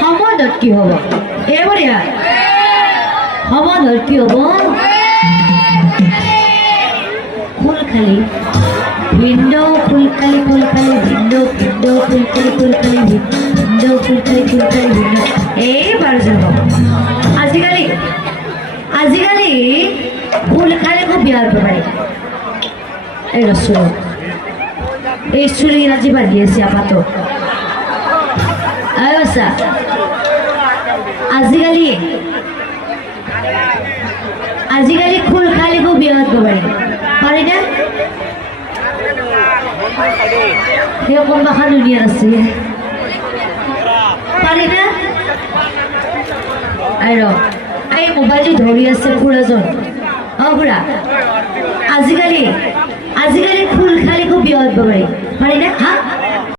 সমাধত কি হব এবারে সমাধত কি হব ফুলখালি ভিন্ডো ফুলখালি ভিন্ডো ফুলখালি ভিন্ডো ফুলখালি ভিন্ডো এইবাৰ যাব আজিকালি ফুলখালি খুব বিয়াৰ পায় এই ৰসুল এই চুরি আজি বাঁধি আছে আপাতো আচ্ছা আজিকালি ফুল খালি খুব বিয়াত পারি না সেই কোনবা দুনিয়ার আছে পারি না আৰু এই মোবাইলটি ধৰি আছে খুড়াজন খুড়া আজিকালি ফুল খালি খুব বিয়াত পাৰি না হা